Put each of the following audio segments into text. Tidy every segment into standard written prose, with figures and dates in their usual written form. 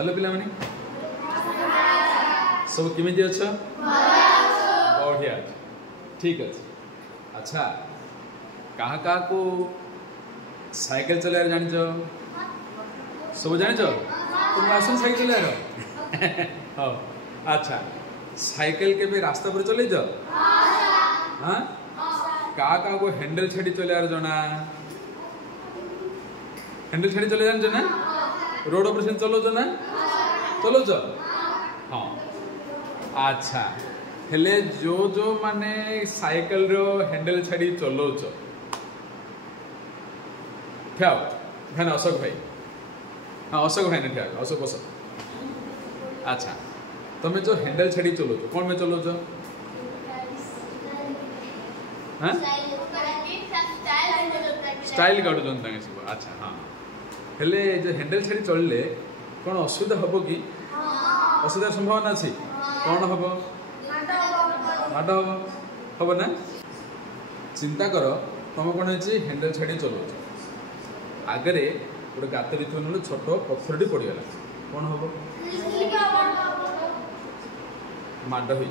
Hello पिला माने सब केमिति अछ बढ़िया ठीक अच्छे। अच्छा कहा को साइकिल चलाएर जानिछ सब जानिछ तुम आसन साइकिल चलाएर हाँ अच्छा साइकिल के रास्ता पर चलैछ हाँ कहा को हैंडल छाड़ी चलाएर जना हैंडल छाड़ी चले जानिछ ना रोड पर से चलाउछ ना चलाउछ हाँ अच्छा हेले जो जो माने साइकिल रो हैंडल छाड़ी चलाउछ ठ्याओ भैन अशोक भाई हाँ अशोक भाई ने ठ्याओ अशोक बस अच्छा तुम्हें जो हैंडल छाड़ी चलाउछ कौन में चलाउछ हाँ स्टाइल काटुछन तांगे सब अच्छा हाँ हेले जो हैंडल छाड़ी चलले कौन असुविधा हम कि असुविधा संभावना अच्छी कौन हम माड हम ना चिंता कर तुम कौन है हैंडल छाड़ी चलाउछ आगे गोटे गात ना छोट पत्थर पड़गला कौन हम माड हो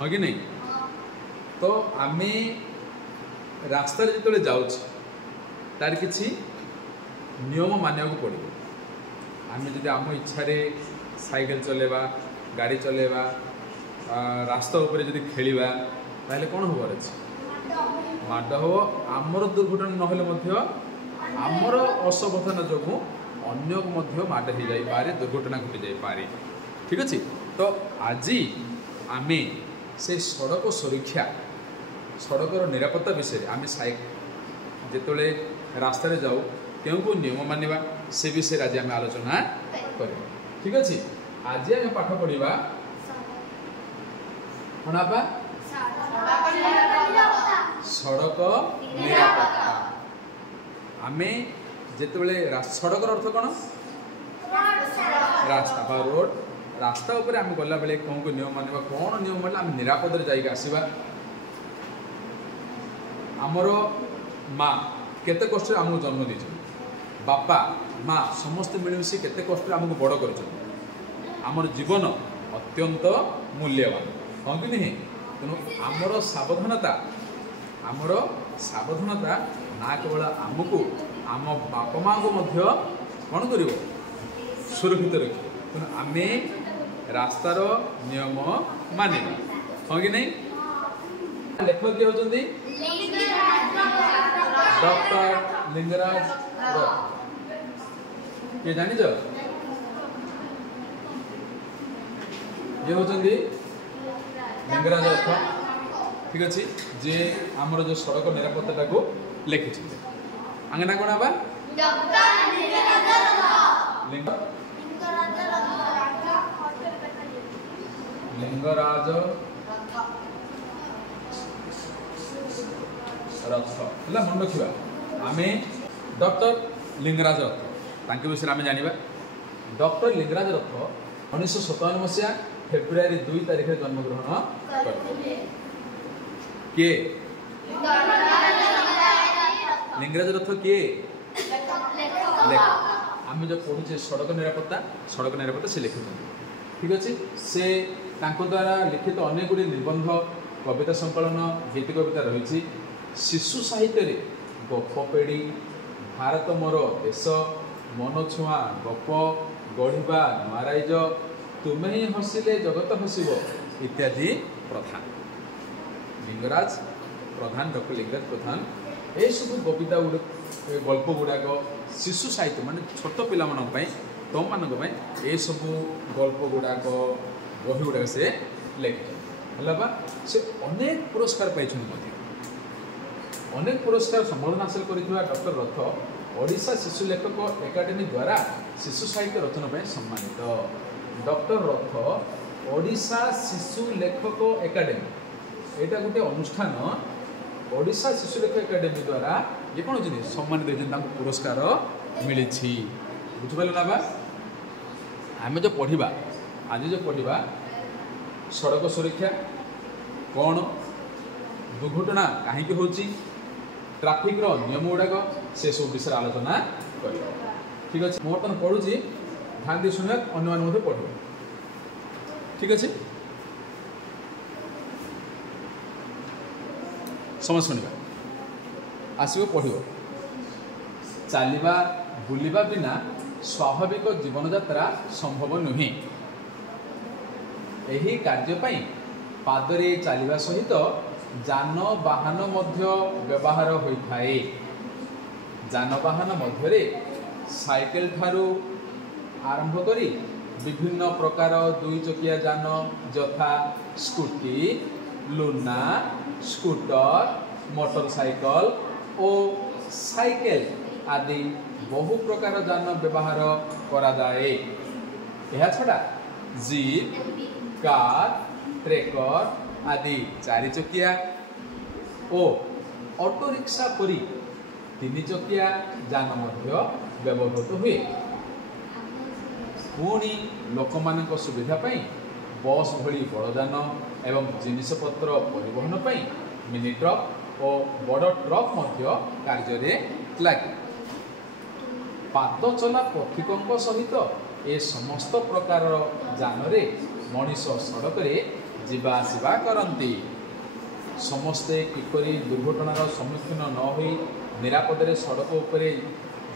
हाँ कि नहीं तो आम रास्तार जो जाऊँ तार किसी नियम मानिया पड़ो आम जब आम इच्छा साइकिल चलेबा गाड़ी चलेबा रास्ता उपर जब खेलिबा ताहले कौन हबार अच्छे माड हो आमर दुर्घटना नहले आमर असवधान जो अन्य को माड हो जाए दुर्घटना घटी जाए ठीक अच्छे। तो आज आम से सड़क सुरक्षा सड़कर निरापत्ता विषय आम जिते रास्त जाऊ क्यों को नियम मानिबा से विषय आज आम आलोचना कर ठीक अच्छे। आज आम पाठ पढ़ा कौन सड़क निरापत्ता आम जिते सड़क अर्थ कौन रास्ता बा रोड रास्ता उपर आम गला बेले कौन को नियम मानिबा कौन नियम मानले आम निरापद जाइक आसवा आमर माँ केते कष्ट आमको जन्म दी बापा माँ समस्त मिलमिशी केते कष्ट आमको बड़ कर आमर जीवन अत्यंत मूल्यवान हाँ कि नहीं तेणु आमर सावधानता ना केवल आमको आम बापा माँ को कौन कर सुरक्षित रख तेणु आम रास्तार नियम मानिबा हाँ कि नहीं। लेखक किए होचंदी डॉक्टर लिंगराज ये जानी जो ये होचंदी लिंगराज रथ ठीक अच्छे जे आमर जो सड़क निरापत्ता को लिखि आगे ना कौन बा लिंगराज रथ है मन रखा आम डॉक्टर लिंगराज रथ विषय आम जाना डॉक्टर लिंगराज रथ 1957 मसीहा फेब्रुआरी 2 तारिख जन्मग्रहण किए लिंगराज रथ किए आम जो पढ़ुचे सड़क निरापत्ता से लिखुं ठीक अच्छे से द्वारा लिखित अनेक गुड़ी निबंध कविता संकलन गीत कविता रही शिशु साहित्य गपपेड़ी भारत मोर देश मन छुआ गप गढ़ा नुआराइज तुमे ही हसिले जगत हसिब इत्यादि प्रधान लिंगराज प्रधान डॉक्टर लिंगराज प्रधान ये सब कविता गल्प गुड़ाक शिशु साहित्य मान छोट पाई तुम मान ये सब गल्प गुड़ाक बही गुड़ाक से लिखित है से अनेक पुरस्कार पाई अनेक पुरस्कार सम्मान हासिल कर डॉक्टर रथ ओडिशा शिशु लेखक एकाडेमी द्वारा शिशु साहित्य रचना पर सम्मानित डॉक्टर रथ ओडिशा शिशु लेखक एकाडेमी यहाँ गोटे अनुष्ठान ओडिशा शिशु लेखक एकाडेमी द्वारा ये कौन होती सम्मानित होती पुरस्कार मिली बुझिपाल ना बा आम जो पढ़ा आज जो पढ़ा सड़क सुरक्षा कौन दुर्घटना कहीं होची ट्राफिक रो नियम गुड़ाक से सब विषय आलोचना कर ठीक अच्छे। बर्तमान पढ़ुची ध्यान दे सुनिया अन्य मान मध्य पढ़ो ठीक अच्छे समझ शुणा आसो पढ़ो चलवा बुलवा बिना स्वाभाविक जीवन यात्रा संभव नुहे यही कार्यपाई पादरे चलवा सहित जानवाहन मध्य व्यवहार होता है जानवाहन मध्य साइकेल ठारू आरंभ करी विभिन्न प्रकार दुई चकिया जान यथा स्कूटी लुना स्कूटर मोटरसाइकल और साइकेल आदि बहु प्रकार जान व्यवहार करा जाए। यह छड़ा जीप कार ट्रेकर आदि चारि चकिया और ऑटो रिक्शा परी तीन चकिया जान मध्य व्यवहृत हुए। पुणी लोक मान सुविधा पाई बस भली बड़ जान एवं जिनिसपत्र परिवहन पाई मिनी ट्रक और बड़ ट्रक मध्य कार्य लगे। पाद चला पथिकों सहित ए समस्त प्रकार जान रे मनीष सड़क रे जीवा आसिबा करती। समस्ते किपरि दुर्घटनार सम्मुखीन न होई निरापद सड़क उपरे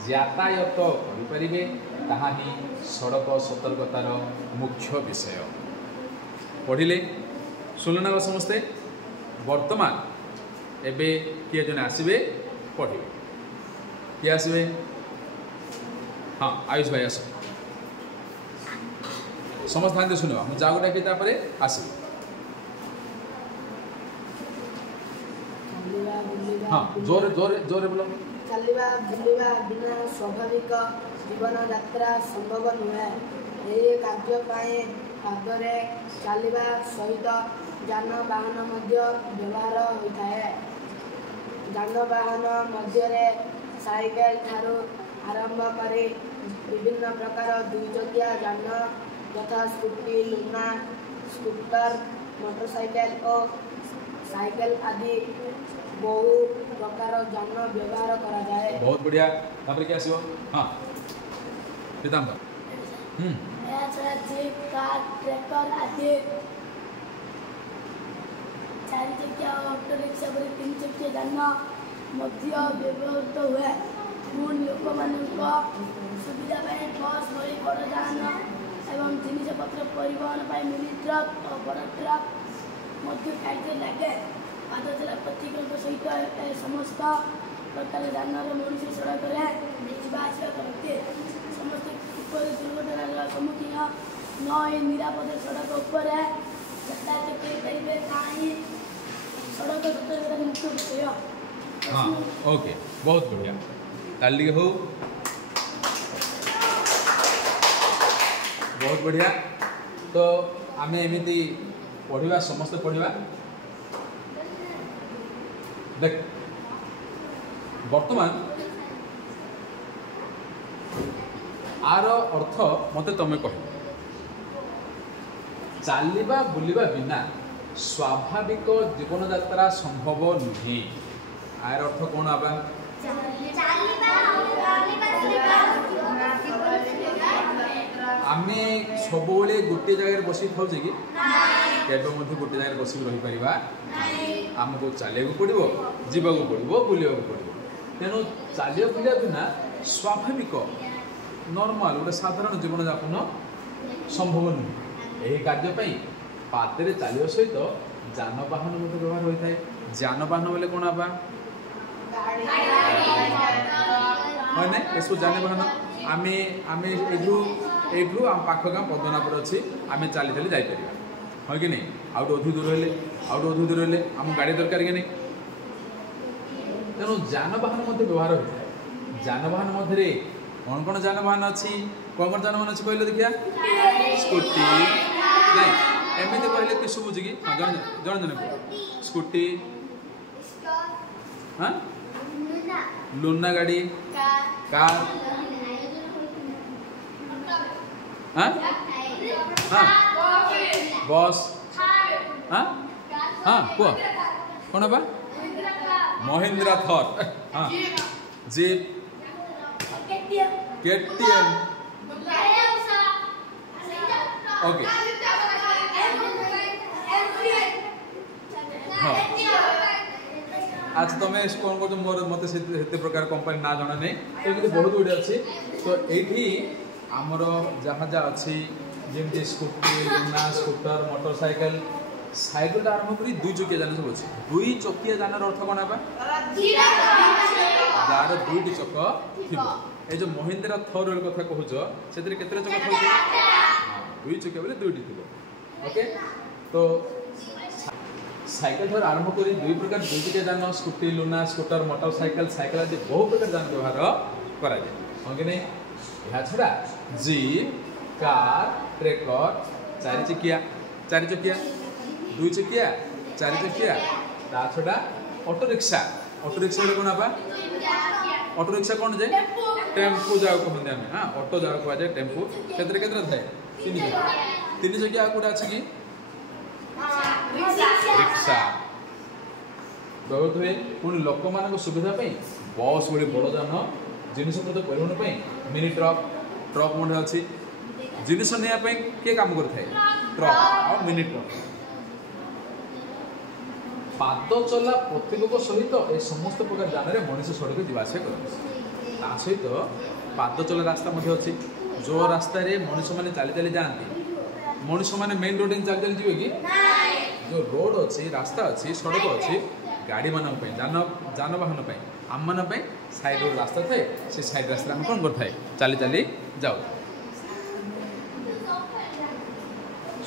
यातायात करिपारिबे ताहा ही सड़क सतर्कतार मुख्य विषय। पढ़िले सुनना समस्ते वर्तमान एबे किए जने आसबे पढ़िबे किए आसबे हाँ आयुष भाई आस समस्त ध्यान दे सुनिबा मु जागो डाके तापरे आसबे हाँ जोरे जोरे जोरे बोलो चलवा बुलवा बिना स्वाभाविक जीवन यात्रा संभव नुहे यही कार्य पादरे चलवा सहित जानवाहन मध्य व्यवहार होता है जानवाहन मध्य साइकेल ठारू आरंभ करी विभिन्न प्रकार दुई चकिया जान यथा स्कूटी लुना स्कूटर मोटरसाइकेल और साइकेल आदि बहु प्रकार जान व्यवहार करा जाए। बहुत बढ़िया तापर क्या आसीबो हां पीतांबर जीप कार ट्रैक्टर आदि चारि चकिया ऑटो रिक्शा परी तीन चकिया जान मध्य व्यवहृत हुए। पुणी लोक सुविधा पाई बस भली बड़ जान एवं जिनिसपत्र परिवहन पाई मिनी ट्रक और बड़ ट्रक मध्य कार्य लगे। पाद चला पथिकों सहित समस्त प्रकार जान मनुष्य सड़क जावासिया करते। समस्त किपरि दुर्घटनार सम्मुखीन न निरापद सड़क उपर यातायात करेंगे ताही सड़क सतर्कतार मुख्य विषय। हाँ ओके बहुत बढ़िया ताली हो बहुत बढ़िया। तो आमे एमिति पढ़िबा समस्त पढ़िबा देख वर्तमान आर अर्थ मते तमे कह चलवा बुलवा बिना स्वाभाविक जीवन यात्रा संभव नुहे आर अर्थ कौन आबा आमे सब गोटे जगह बसी था कि गोटे जगह बस रही पार आमको चलिया पड़ो जावाक पड़ो बुलवा पड़ो तेणु चलिया बुलिया बिना स्वाभाविक नॉर्मल गोटे साधारण जीवन यापन संभव नुहे। यही कार्यपाई पादरे चलिया सहित जानवाहन व्यवहार होता है। जानवाहन बोले कौन आबा मैंने इसको जानवाहन आमे आमे एठू आम पाख गाँ पद्मनापुर अच्छी आम चली चली जापर हाँ कि नहीं आउट अधिक दूर हेले आउट अधिक दूर हेले आम गाड़ी दरकार कि नहीं। तेणु जानवाहन व्यवहार होता है। जानवाहन मध्य कौन कौन जानवाहन अच्छी कौन कौन जानवाहन अच्छी कहले देखिया स्कूटी नहीं एमती कहले कि शुभुच कि हाँ जन जन जन स्कूटी हाँ लुना गाड़ी कार हाँ हाँ बस हाँ हाँ कुह कौन बा महिंद्रा थर हाँ जीप केटीएम ओके हाँ आज तुम कौन कर मोर मत से प्रकार कंपनी ना जाना नहीं तो ये बहुत गुड अच्छी तो ये आमर जहाँ जहाँ अच्छी जमी स्कूटी लुना स्कूटर मोटरसाइकेल साइकेल आरंभ कर दुई चकिया जान सब अच्छे दुई चकिया जान अर्थ कौन जार दुईटी चक थी जो महिंद्रा थर व्हील कथा कहूच से केते चक थी दुई चकिया बोले दुईटी थी ओके तो साइकेल ठार आरंभ कर दुई प्रकार दुई चकिया जान स्कूटी लुना स्कूटर मोटरसाइकेल साइकेल आदि बहु प्रकार जान व्यवहार करा हाँ कि नहीं यह छड़ा जीप कार ट्रेकर चारि चकिया दुई चकिया चारि चकिया ता छड़ा ऑटो रिक्शा कौन आपा ऑटो रिक्शा कौन जाए टेम्पो जाओ कहते हैं हाँ ऑटो जाओ कह जाए टेम्पो केतरे थाए तीन चकिया कौटा अच्छी कि रिक्शा बहुत हुए पुणी लोक मान सुविधा बस भली बड़ जान जिनपत परिवहन मिनी ट्रक मध्य अच्छी जिनिस नापी किए काम करते ट्रक आ मिनी ट्रक पाद चला प्रत्येक सहित ए समस्त प्रकार जान मनीष सड़क जावास करता सहित पाद चला रास्ता अच्छी जो रास्ता मनीष मैंने चली चली जाती मनीष मैंने मेन रोड चली चली जी कि जो रोड अच्छी रास्ता अच्छी सड़क अच्छी गाड़ी मान जानवाहन आम मान साइड रोड रास्ता थाए से साइड रास्ता आम कौन करते चली चली जाऊ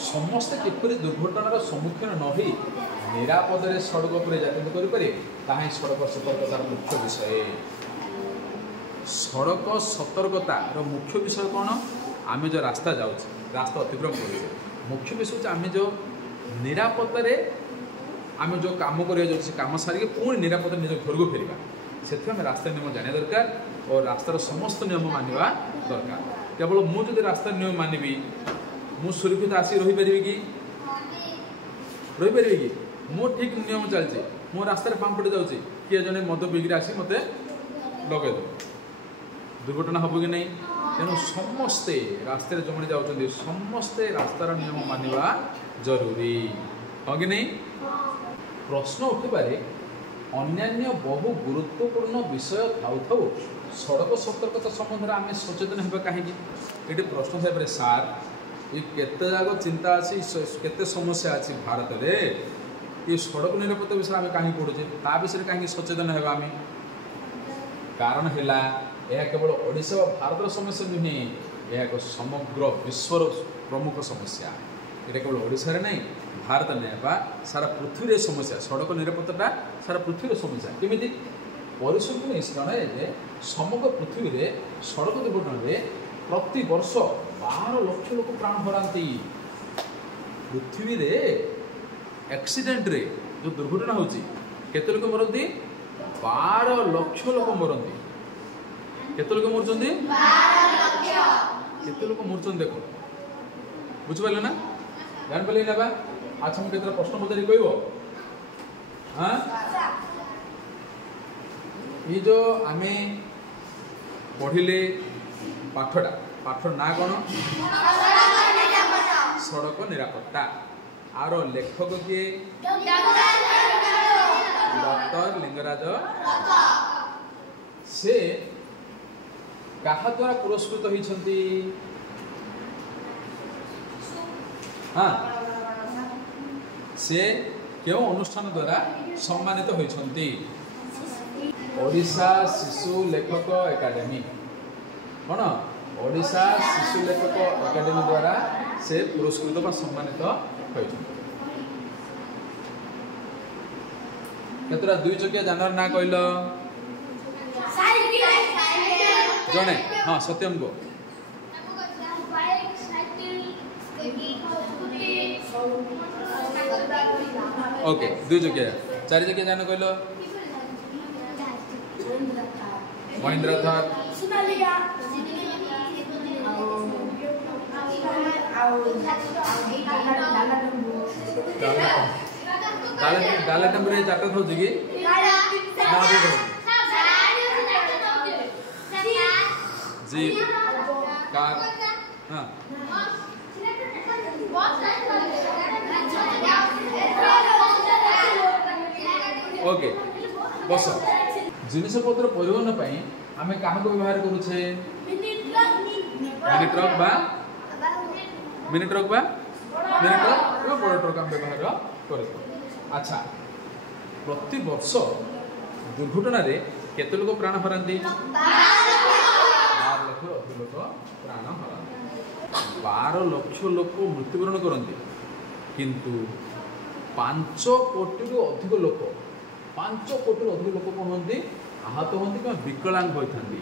समस्ते किपरि दुर्घटनार सम्मुखीन न हो निरापद सड़क पर यातायात करें सड़क सतर्कतार मुख्य विषय सड़क सतर्कतार मुख्य विषय कौन आम जो रास्ता जाऊँ रास्ता अतिक्रम कर मुख्य विषय आम जो निरापद आम जो कम कम सारिक पुणी निरापद निज घर को फेरवा से रास्ता नियम जाना दरकार और रास्तार समस्त नियम मानवा दरकार केवल मुझे रास्ता नियम मानवी मु सुरक्षित आसी रहीपर कि मो ठीक नियम चलती मो रास्तार पांपटे जाऊँगी किए जड़े मद पिकी आसी मत लगेद दुर्घटना हम कि नहीं तेणु समस्ते रास्ते जो जाऊँ समस्ते रास्तार नियम मानवा जरूरी हाँ कि नहीं प्रश्न उठिबारे अन्यान्य बहु गुरुत्वपूर्ण विषय थाउ सड़क सतर्कता संबंध में आम सचेतन होगा कहीं ये प्रश्न थाई सार ये केते जाग चिंता अच्छी केते समस्या अच्छी भारत में ये सड़क निरापत्ता विषय आम कहीं पढ़ुचे ता विषय कहीं सचेतन होगा आम कारण है यह केवल ओडिशा व भारतर समस्या नुहे यह एक समग्र विश्वर प्रमुख समस्या ये केवल ओडिशा रे नहीं भारत नहीं सारा पृथ्वी समस्या सड़क निरापत्ता सारा पृथ्वी समस्या केमी परिसंख्यान जनाए जे समग्र पृथ्वी में सड़क दुर्घटना प्रति वर्ष 12 लाख लोक प्राण हराती पृथ्वी रे एक्सीडेंट रे जो दुर्घटना होची केते लोक मरती 12 लाख लोक मरती केते लोक मरचंदी 12 लाख केते लोक मरचंदी देखो बुझ पाले ना जान पाले ना बा आज हम केते प्रश्न पचारि कहबो हां ये जो आमे पढ़िले पाठटा पाठर ना कौन सड़क निरापत्ता आर लेखक किए डॉक्टर लिंगराज से कहा द्वारा पुरस्कृत होती हाँ से क्यों अनुष्ठान द्वारा सम्मानित होती ओडिशा शिशु लेखक एकाडेमी कौन ओडिशा शिशु लेखक एकाडेमी द्वारा से पुरस्कृत व सम्मानित होती केतरा दुई चकिया जानवर ना कहल जने हाँ सत्यम को ओके दुई चकिया चारि चकिया जान कहल महिंद्रा थार डाला टेम्पो चार्टा था कि जीप कार हाँ ओके बस जिनिस पत्र परिवहन पाई आमे काहा को व्यवहार करूछे मिनी ट्रक बा मिनी ट्रक बा बड़ ट्रक हम व्यवहार करे। अच्छा प्रति वर्ष दुर्घटना रे केते लोक प्राण हरंती 12 लक्ष अधिक लोक प्राण हरंती 12 लक्ष लोक मृत्युवरण करती किंतु 5 कोटी अधिक लोक 5 कोटी अधिक लोक कौन होती आहत होती कि विकलांग होती।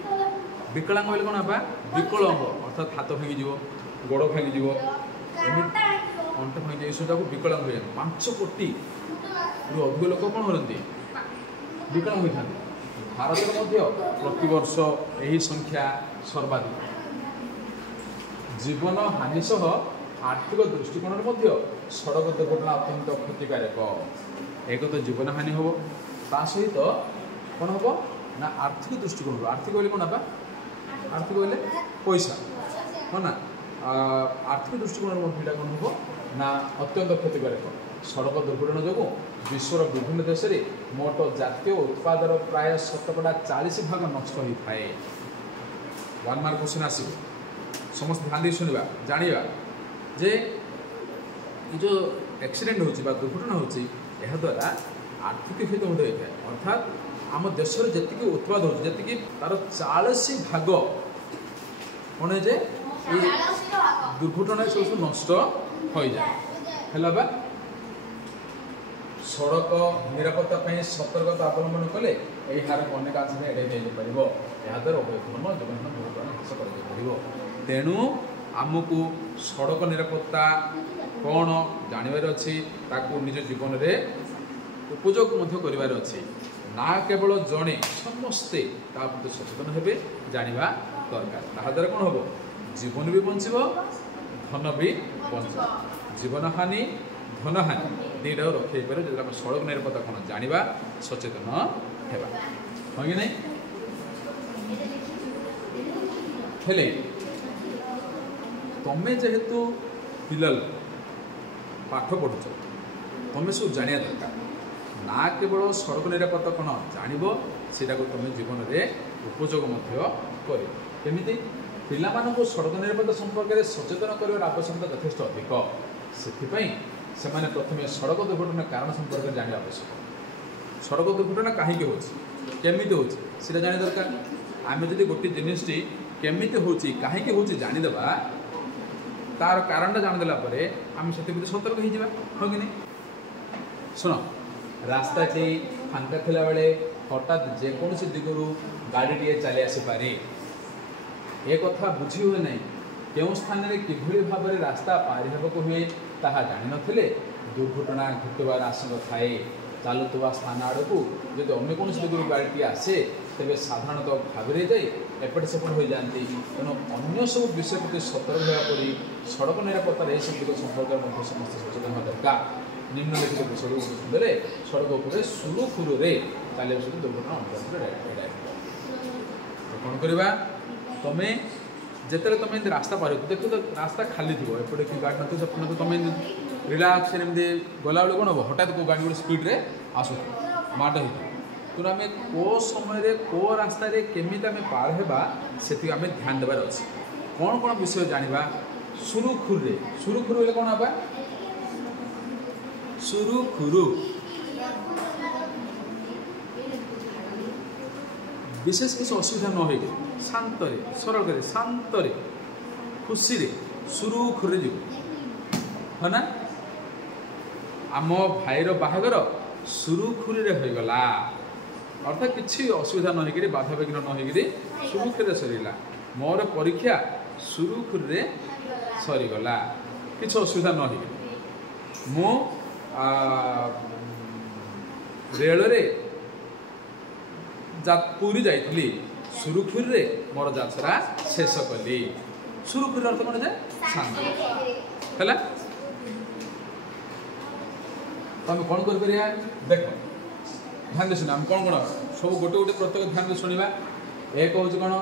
विकलांग बोले कौन है विकलांग अर्थात हाथ भांगी गोड़ भांगी अंट भांगी सब विकलांग हो 5 कोटी अधिक लोक कौन होती विकलांग होता। भारत में प्रतिवर्ष यही संख्या सर्वाधिक। जीवन हानि सह आर्थिक दृष्टिकोण सड़क दुर्घटना अत्यंत क्षतिकारक। एक तो जीवन हानि हम ता सहित कौन हम ना आर्थिक दृष्टिकोण आर्थिक बोले कौन है आर्थिक बोले पैसा हाँ ना आर्थिक दृष्टिकोण कौन हम ना अत्यंत क्षतिकारक। सड़क दुर्घटना जो विश्वर विभिन्न देश में मोट जातीय उत्पादर प्राय 40% नष्ट होता है। 1 मार्क क्वेश्चन आसो समस्त ध्यान दे शुणा जाना जे जो एक्सीडेंट होची बा दुर्घटना होची यह द्वारा आर्थिक हित होता है। अर्थात आम देश जी उत्पाद हो जी तार 40 भाग कौन है जे दुर्घटना सब नष्ट हो जाए है। सड़क निरापत्ता सतर्कता अवलंबन कले यही हार अनेक अंश एड़ाई पार याद्वारा उभय धर्म जीवन दुर्घटना ह्रास कर तेणु आमको सड़क निरापत्ता कौन जानवर अच्छी निज जीवन में उपयोग कर ना केवल जड़े समस्ते प्रति सचेतन हे जाना दरकार ताद्वारा कौन हम जीवन भी बचब धन भी बचब। जीवन हानि धन हानि दुईटा रखे पारे जो आम सड़क निरापत्ता कौन जाना सचेतन होगा हाँ कि नहीं हेले तमें जेहेतु पिला पाठ पढ़ुच तुम्हें सब जाना दरकार ना केवल सड़क निरापत्ता कौन जानव से तुम जीवन में उपयोग करमी पिला सड़क निरापत्ता संपर्क में सचेतन कर आवश्यकता यथेष अधिक से प्रथम सड़क दुर्घटना कारण संपर्क में जाना आवश्यक। सड़क दुर्घटना कहीं होमी होता जाना दरकार। आम जब गोटे जिनटी केमी हो जानीदेवा तार कारणटा जानीदेला आम से सतर्क हो हाँ कि नहीं। शुण रास्ताटी फांका थिला बेले हठात जेकोसी दिगरू गाड़ीटे चली आसपे एक कथा बुझी हुए ना क्यों स्थान में किभली भाव में रास्ता पारि होगा हुए ताहा जानी नथिले दुर्घटना घटवार आशंका थाए। चलुवा स्थान आड़ को जब अन्य कौन दिगरू गाड़ीटी आसे तेज साधारणतः भाव जाए एपट सेपट हो जाती। तेणु अन्य सब विषय प्रति सतर्क होगापर सड़क निरापत्ता यह सब दिग संपर्क में समस्त सचेतन होगा दरकार। निम्नलिखित विषय देले सड़क उपर सुरुखुरे चलिए सहित दुर्घटना अनुपात कौन करवा तुम्हें जिते तुम रास्ता पार देख तो रास्ता खाली थी एपटे कि गाड़ी न तो तुम रिलैक्स गला बेले कौन हम हठात को गाड़ी गोटे स्पीड्रे आस माड़ हो तेणु आम को समय को रास्ता केमी आम पार होगा से आम ध्यान देवार अच्छे। कौन कौन विषय जाना सुरुखुरे सुरुखुरु बोले कौन हवा सुरुखुरु विशेष किसी असुविधा न हो शांत सरल शांत खुशी सुरुखुरे जीव है ना। आम भाईर बाहागर सुरुखुरी होगला अर्थात किसी असुविधा न हो बाधा विघ्न न हो सुरुखुरी सरीला मोर परीक्षा सुरुखुरी सरीगला किसी असुविधा न हो मु रेल पुरी जाइली सुरुखुरी मोर यात्रा शेष कली। सुरुखुरी अर्थ कौन जे शांत है तुम कौन कर देख ध्यान सुना कौन कौन सब गोटे गोटे प्रत्येक ध्यान शुणा। एक हूँ कौन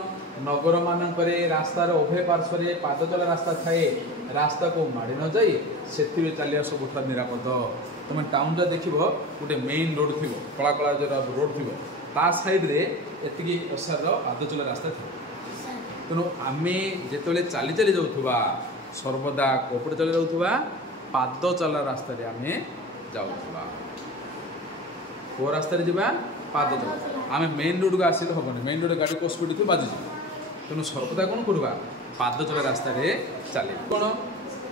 नगर मानकरे रास्तार उभय पार्श्व पाद चला रास्ता थाए रास्ता को माड़ी न जाए से चलिया सबुठ निरापद तुम टाउन रे देख गोटे मेन रोड थी कला कला जो रोड थी ता साइड रे एति ओसार पाद चला रास्ता थी तेणु आम जिते चली चली जाऊा सर्वदा कोपटे चली जाऊा पाद चला रास्ता आम जाऊा को रास्ता जा पाद चला आम मेन रोड को आसिले हेनी मेन रोड गाड़ी को स्पीड थी बाजू तेणु सर्वदा कौन करवा पाद चला रास्ता चल कौन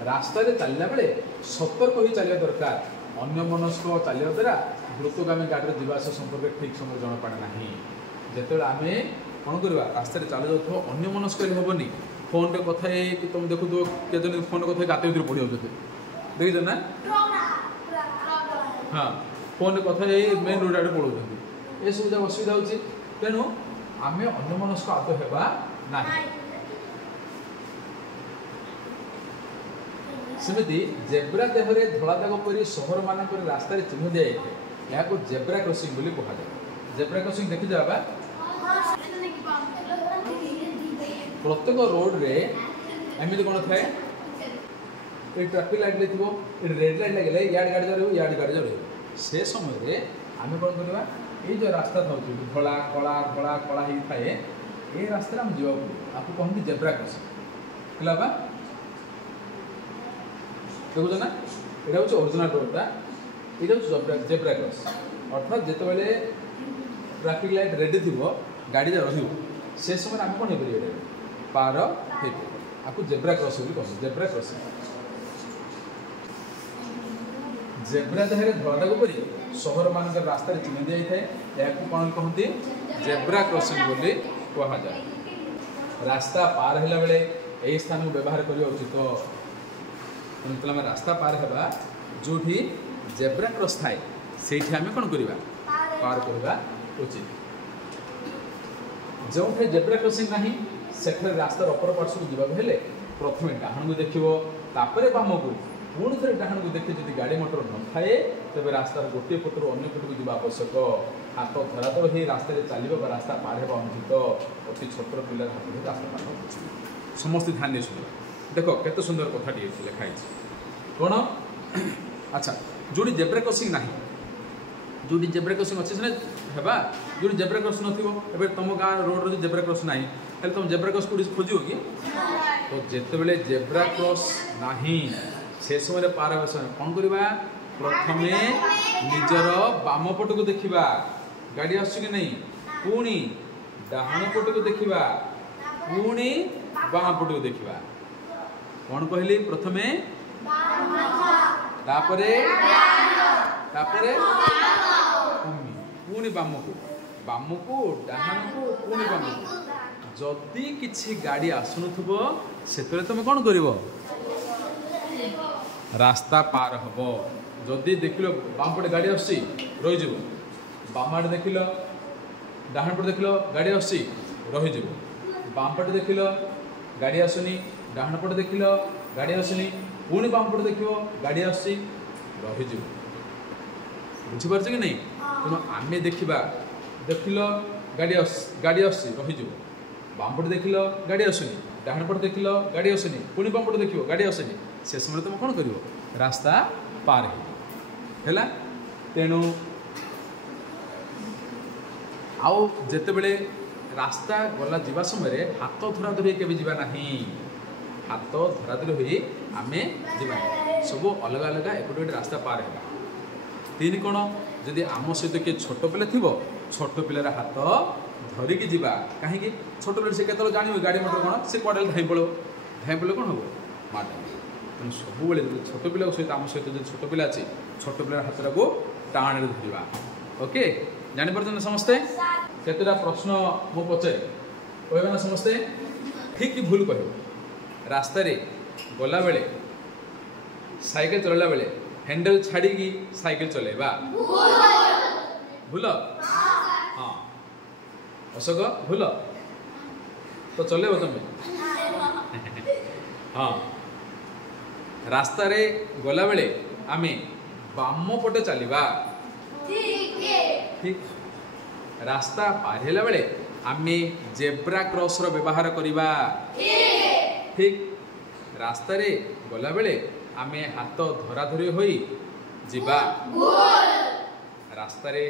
रास्ता चलला बेले सतर्क हो चलिया दरकार अन्य मनस्क चलिया द्वारा द्रुतगामी गाड़ी जीवास संपर्क ठीक समय जमापड़े ना जिते आम कौन करवा रास्ता चली जाऊ अन्य मनस्क हेनी फोन रे कथा कि तुम देखु केजन फोन कथा गात भर पड़ जाते देख ना हाँ फोन रे कथा मेन रोड आड़े पड़ाऊँ ये सब जगह असुविधा होची तेणु आम अन्य मनस्क आद हेबा सेमती जेब्रा देहरे धला दाग परी सहर मानक रास्तार चिन्ह दिए यहाँ को जेब्रा क्रॉसिंग बोली कहा जाए जेब्रा क्रॉसिंग देखी जावा प्रत्येक रोड रे एमती कौन थाए ये ट्रैफिक लाइट थी ये रेड लाइट लगे याड गाड़ी जा रही याड गाड़ी जा रही से समय आम कौन करवा ये जो रास्ता था धला कला धला कला ही थाए ये रास्ता आम जा आपको कहते जेब्रा क्रॉसिंग है देखुच ना यहाँ हूँ ओरिजिनल रोडटा ये हूँ जेब्रा क्रॉस अर्थात जिते ट्रैफिक लाइट रेडी थी गाड़ी रही से समय आम कौन हो पार आपको जेब्रा क्रॉस कहते जेब्रा क्रॉसिंग जेब्रा देहरे धड़ा दाग परी सहर मान रास्ता चिन्ह दी जाए या कौन कहते जेब्रा क्रॉसिंग बोली कह जाए रास्ता पार होला बेले यही स्थान को व्यवहार करने उचित तेनाली आम रास्ता पार होगा जो जेब्रा क्रॉस थाए से आम कौन करवा पार करवा उचित जो जेब्रा क्रॉसिंग ना से रास्तार अपर पार्श्व को जावाक हेले प्रथम डाहण को देखिए बाम को पुणी थे डाहण को देखिए जब गाड़ी मोटर न थाए तेज रास्तार गोटे पटू अन्य पटू को आवश्यक हाथ धराधर हो रास्ता चलो रास्ता पार होगा अनुचित अति छोट पिलार हाथ धरी रास्ता पार हो समस्त ध्यान नहीं शुण देख केते सुंदर कथाटी लिखाई कौन अच्छा जो जेब्रा क्रॉसिंग ना जो जेब्रा क्रॉसिंग अच्छे से हेबा जो जेब्रा क्रॉस नथिबो तुम गाँव रोड रो जेब्रा क्रॉस ना तुम जेब्रा क्रॉस को खोज कि तो जिते जेब्रा क्रॉस ना से समय पार हे समय कौन करवा प्रथमे निजर बाम पट को देखा गाड़ी आसु कि नहीं पुणी डाहाण पट को देखा पुणी बाम पट को देखा कौन कहली प्रथमे तापरे पुणी बाम को डाहाण को पुणी बाम को जदि किछि गाड़ी आसुनथुबो सेतरे तुम कौन करिवो रास्ता पार हबो जदि देखिलो बाम पटे गाड़ी आसी रही जीवो बाम आड़े देखिलो डाहाण पटे देखिलो गाड़ी आसी रही जीवो बाम पटे देखिलो गाड़ी आसुनी डाहाण पटे देखिलो गाड़ी आसुनी पुणी बाम पटे देखियो गाड़ी आसी रही जीवो बुझिपारछ कि नहीं तेणु आमे देखिबा देखिलो गाड़ी आसी रही जीवो बाम पटे देखिलो गाड़ी आसुनी डाहाण पटे देखिलो गाड़ी आसुनी पुणी बाम पटे देखियो गाड़ी आसुनी से समय तुम कौन कर रास्ता पार है तेणु आउ जिते बड़े रास्ता गला जीवा समय हाथ धरा धरी के जीवा ना हाथ धरा धरी हुई आम जीवा सब अलग अलग एपटे गोटे रास्ता पार है तीन कौन जदि आम सहित किए छोट पिला थी छोट पिलार हाथ धरिकी जीवा कहीं छोट पिला से केतल जान गाड़ी मोटर कौन से कड़े धाई पड़े कौन हम मार तेणु सब छोट पिला सहित आम सहित जो छोट पिला अच्छी छोट पिलार हाथ को टाण धरवा ओके जापर ना समस्ते केतटा प्रश्न मु पचारे कह ना समस्ते ठीक कि भूल कह रास्तार गला बेले साइकेल चलला बेले हैंडल छाड़ी साइकेल चलेबा भूल हाँ अशोक भूल तो चलेब तुम हाँ रास्ता रे गला बेले आमे बाम पटे चलवा ठीक रास्ता पार होला बेले आमे जेब्रा क्रॉसर व्यवहार करिबा ठीक रास्ता रे गला बेले आमे हाथ धरा धरी होई जिबा रास्ता रे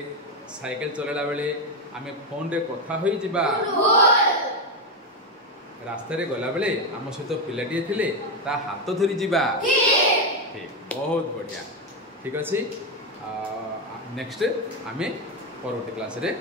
साइकिल चलेला बेले आमे फोन रे कथा होई जिबा रास्ता रे गला बेले आम सहित पिलाटी थिले ता हाथ धरी जिबा ठीक बहुत बढ़िया ठीक अछि नेक्स्ट आमे परवर्ती क्लास रे